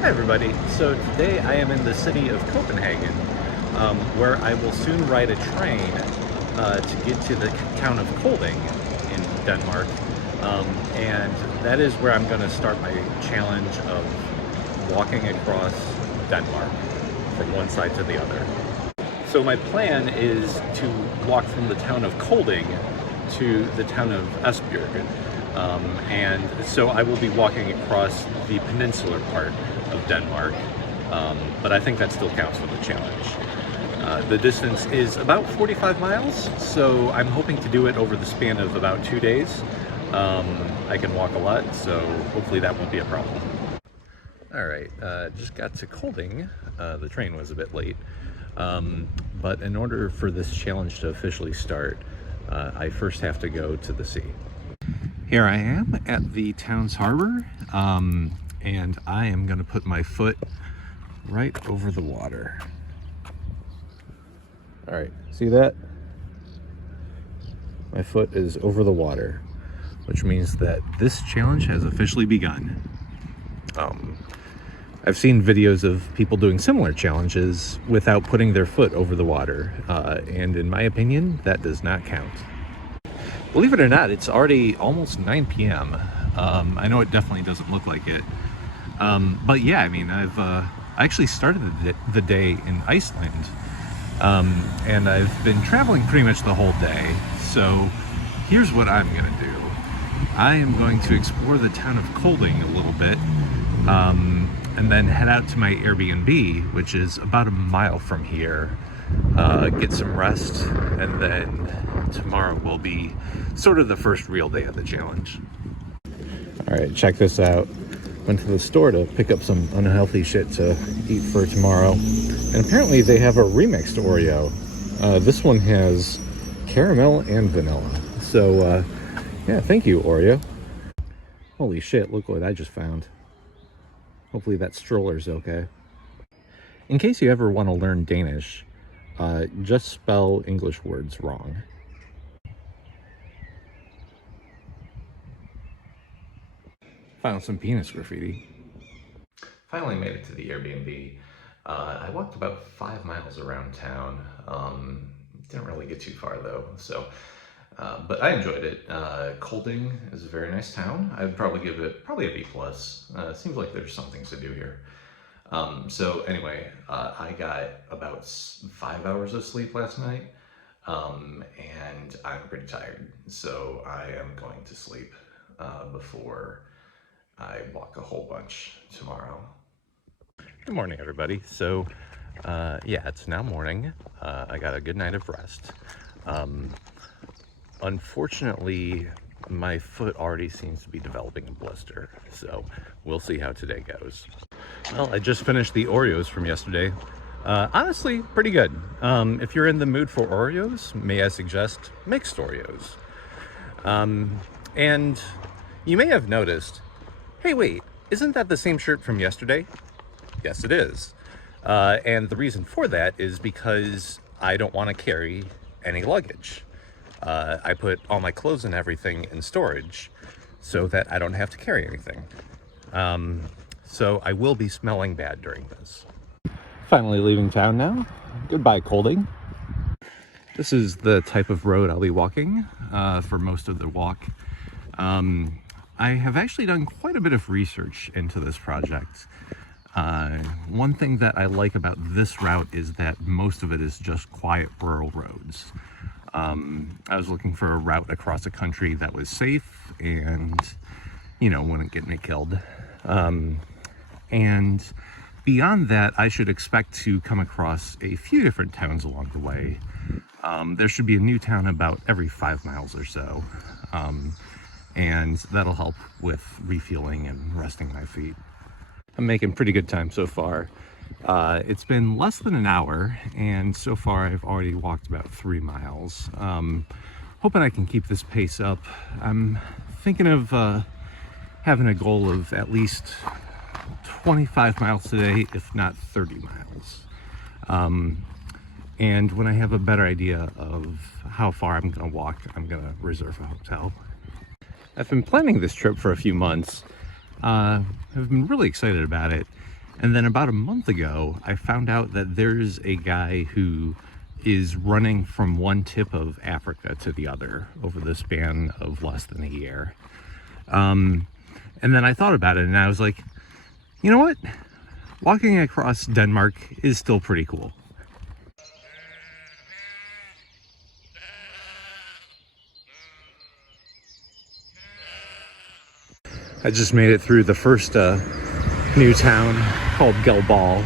Hi everybody. So today I am in the city of Copenhagen, where I will soon ride a train to get to the town of Kolding in Denmark. And that is where I'm going to start my challenge of walking across Denmark from one side to the other. So my plan is to walk from the town of Kolding to the town of Esbjerg. And so I will be walking across the peninsular part of Denmark, but I think that still counts for the challenge. The distance is about 45 miles, so I'm hoping to do it over the span of about 2 days. I can walk a lot, so hopefully that won't be a problem. Alright, just got to Kolding. The train was a bit late, but in order for this challenge to officially start, I first have to go to the sea. Here I am at the town's harbor, and I am going to put my foot right over the water. All right, see that? My foot is over the water, which means that this challenge has officially begun. I've seen videos of people doing similar challenges without putting their foot over the water, and in my opinion, that does not count. Believe it or not, it's already almost 9 p.m. I know it definitely doesn't look like it. But yeah, I mean, I actually started the day in Iceland. And I've been traveling pretty much the whole day. So here's what I'm going to do. I am going to explore the town of Kolding a little bit. And then head out to my Airbnb, which is about a mile from here. Get some rest, and then tomorrow will be sort of the first real day of the challenge. All right, check this out. Went to the store to pick up some unhealthy shit to eat for tomorrow, and apparently they have a remixed Oreo. This one has caramel and vanilla. So yeah, thank you, Oreo. Holy shit, look what I just found. Hopefully that stroller's okay. In case you ever want to learn Danish, just spell English words wrong. Found some penis graffiti. Finally made it to the Airbnb. I walked about 5 miles around town. Didn't really get too far though, so but I enjoyed it. Kolding is a very nice town. I'd probably give it a B+. Seems like there's some things to do here. So anyway, I got about 5 hours of sleep last night, and I'm pretty tired, so I am going to sleep before I walk a whole bunch tomorrow. Good morning, everybody. So yeah, it's now morning. I got a good night of rest. Unfortunately, my foot already seems to be developing a blister, so we'll see how today goes. Well, I just finished the Oreos from yesterday. Honestly, pretty good. If you're in the mood for Oreos, may I suggest mixed Oreos. And you may have noticed, hey wait, isn't that the same shirt from yesterday? Yes, it is. And the reason for that is because I don't want to carry any luggage. I put all my clothes and everything in storage so that I don't have to carry anything. So I will be smelling bad during this. Finally leaving town now. Goodbye, Kolding. This is the type of road I'll be walking for most of the walk. I have actually done quite a bit of research into this project. One thing that I like about this route is that most of it is just quiet rural roads. I was looking for a route across the country that was safe and, you know, wouldn't get me killed. And beyond that, I should expect to come across a few different towns along the way. There should be a new town about every 5 miles or so. And that'll help with refueling and resting my feet. I'm making pretty good time so far. It's been less than an hour, and so far I've already walked about 3 miles. Hoping I can keep this pace up. I'm thinking of having a goal of at least 25 miles today, if not 30 miles. And when I have a better idea of how far I'm going to walk, I'm going to reserve a hotel. I've been planning this trip for a few months. I've been really excited about it. And then about a month ago, I found out that there's a guy who is running from one tip of Africa to the other over the span of less than a year. And then I thought about it and I was like, you know what? Walking across Denmark is still pretty cool. I just made it through the first new town called Gelbal.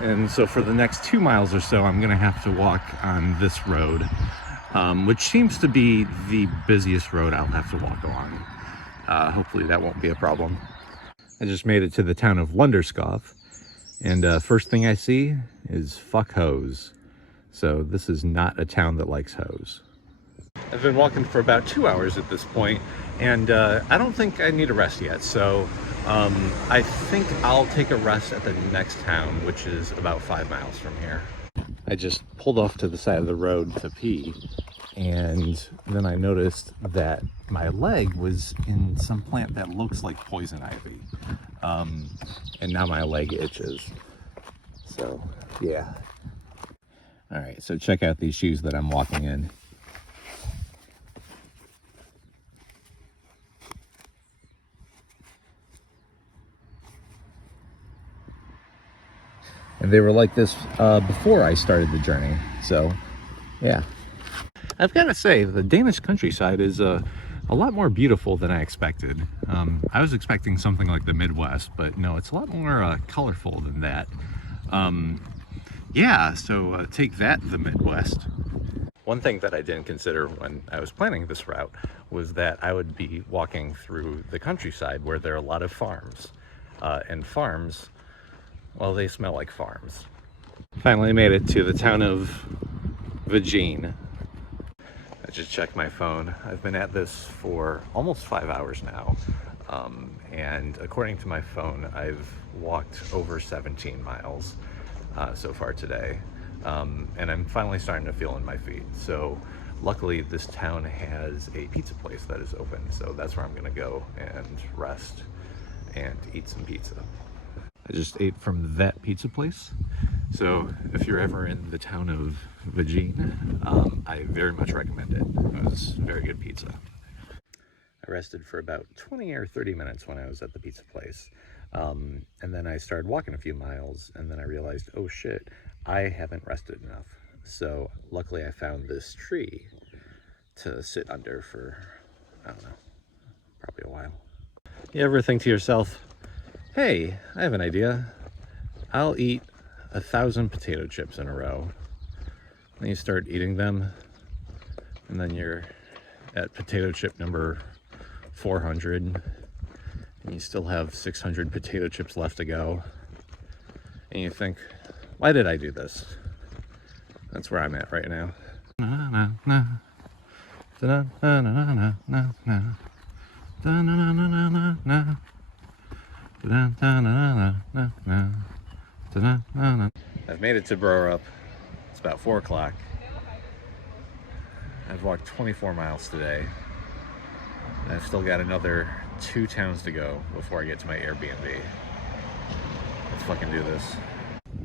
And so for the next 2 miles or so, I'm gonna have to walk on this road, which seems to be the busiest road I'll have to walk along. Hopefully that won't be a problem. I just made it to the town of Lunderskov, and first thing I see is fuck hoes. So this is not a town that likes hoes. I've been walking for about 2 hours at this point, and I don't think I need a rest yet, so I think I'll take a rest at the next town, which is about 5 miles from here. I just pulled off to the side of the road to pee, and then I noticed that my leg was in some plant that looks like poison ivy, and now my leg itches. So yeah. All right, so check out these shoes that I'm walking in. And they were like this before I started the journey, so yeah. I've got to say, the Danish countryside is a lot more beautiful than I expected. I was expecting something like the Midwest, but no, it's a lot more colorful than that. Yeah, so take that, the Midwest. One thing that I didn't consider when I was planning this route was that I would be walking through the countryside where there are a lot of farms. And farms, well, they smell like farms. Finally made it to the town of Vagine. I just checked my phone. I've been at this for almost 5 hours now. And according to my phone, I've walked over 17 miles so far today. And I'm finally starting to feel in my feet. So luckily this town has a pizza place that is open. So that's where I'm gonna go and rest and eat some pizza. I just ate from that pizza place. So if you're ever in the town of Vagine, I very much recommend it. It was very good pizza. I rested for about 20 or 30 minutes when I was at the pizza place. And then I started walking a few miles, and then I realized, oh shit, I haven't rested enough. So luckily I found this tree to sit under for, I don't know, probably a while. You ever think to yourself, hey, I have an idea. I'll eat 1,000 potato chips in a row. Then you start eating them, and then you're at potato chip number 400, and you still have 600 potato chips left to go. And you think, why did I do this? That's where I'm at right now. I've made it to Brorup. It's about 4 o'clock. I've walked 24 miles today. I've still got another 2 towns to go before I get to my Airbnb. Let's fucking do this.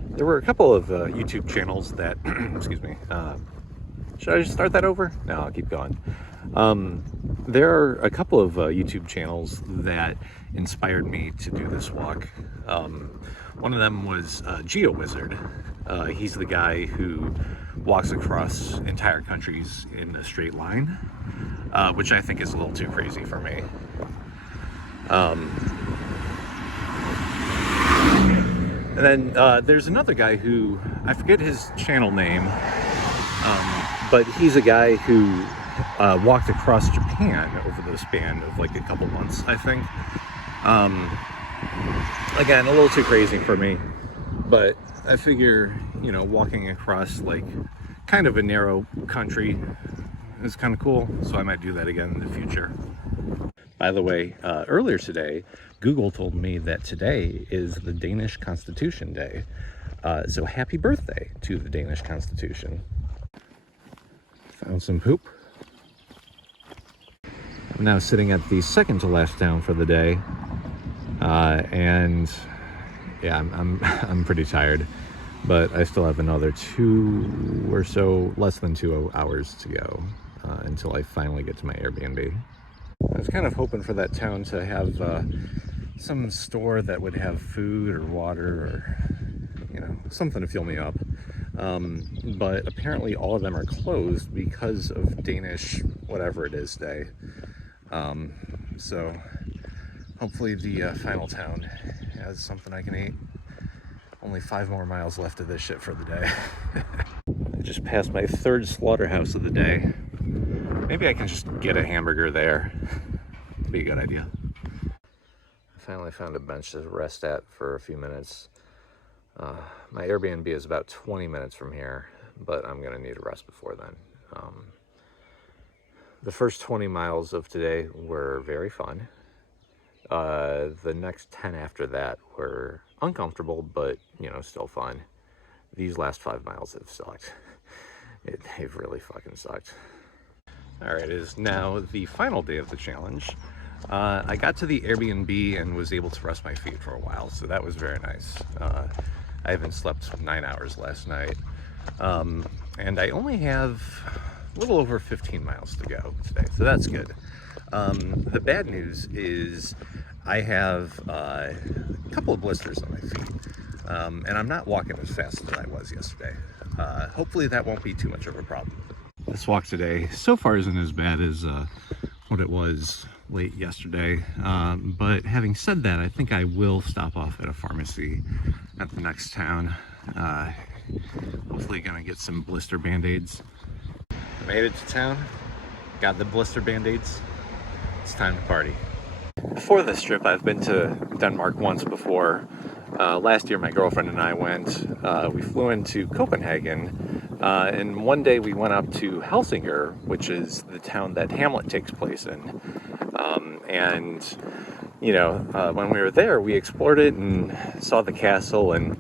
There were a couple of YouTube channels that, excuse me, should I just start that over? No, I'll keep going. There are a couple of YouTube channels that inspired me to do this walk. One of them was GeoWizard. He's the guy who walks across entire countries in a straight line, which I think is a little too crazy for me. And then there's another guy who, I forget his channel name, but he's a guy who walked across Japan over the span of like a couple months, I think. Again, a little too crazy for me, but I figure, you know, walking across like kind of a narrow country is kind of cool, so I might do that again in the future. By the way, earlier today, Google told me that today is the Danish Constitution Day. So happy birthday to the Danish Constitution. Found some poop. I'm now sitting at the second to last town for the day. And yeah, I'm pretty tired, but I still have another 2 or so, less than 2 hours to go until I finally get to my Airbnb. I was kind of hoping for that town to have some store that would have food or water or, you know, something to fuel me up. But apparently all of them are closed because of Danish whatever it is day. So hopefully the final town has something I can eat. Only 5 more miles left of this shit for the day. I just passed my 3rd slaughterhouse of the day. Maybe I can just get a hamburger there. Be a good idea. I finally found a bench to rest at for a few minutes. My Airbnb is about 20 minutes from here, but I'm gonna need a rest before then. The first 20 miles of today were very fun. The next 10 after that were uncomfortable, but, you know, still fun. These last 5 miles have sucked. They've really fucking sucked. All right, it is now the final day of the challenge. I got to the Airbnb and was able to rest my feet for a while, so that was very nice. I haven't slept 9 hours last night. And I only have a little over 15 miles to go today, so that's good. The bad news is I have a couple of blisters on my feet, and I'm not walking as fast as I was yesterday. Hopefully that won't be too much of a problem. This walk today so far isn't as bad as what it was late yesterday, but having said that, I think I will stop off at a pharmacy at the next town. Hopefully gonna get some blister band-aids. Made it to town, got the blister band-aids. It's time to party. Before this trip, I've been to Denmark once before. Last year, my girlfriend and I went. We flew into Copenhagen, and one day we went up to Helsingør, which is the town that Hamlet takes place in. And, you know, when we were there, we explored it and saw the castle, and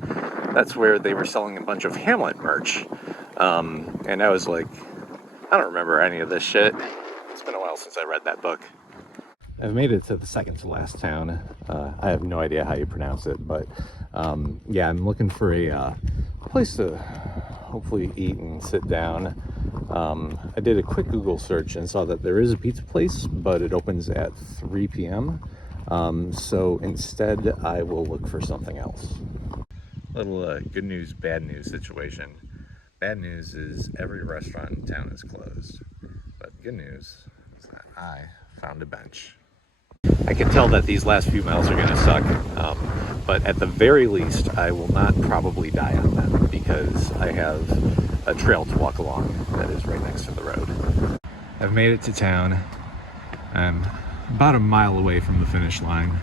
that's where they were selling a bunch of Hamlet merch. And I was like, I don't remember any of this shit. It's been a while since I read that book. I've made it to the second to last town. I have no idea how you pronounce it, but yeah, I'm looking for a place to hopefully eat and sit down. I did a quick Google search and saw that there is a pizza place, but it opens at 3 p.m. So instead, I will look for something else. Little good news, bad news situation. Bad news is every restaurant in town is closed. But good news is that I found a bench. I can tell that these last few miles are going to suck, but at the very least, I will not probably die on them because I have a trail to walk along that is right next to the road. I've made it to town. I'm about a mile away from the finish line,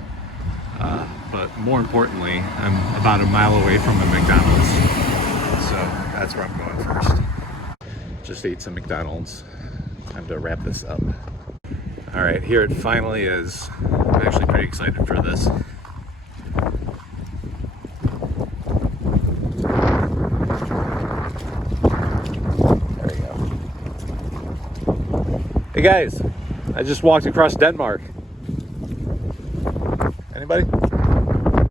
but more importantly, I'm about a mile away from a McDonald's, so that's where I'm going first. Just ate some McDonald's. Time to wrap this up. All right, here it finally is. I'm actually pretty excited for this. There we go. Hey guys, I just walked across Denmark. Anybody?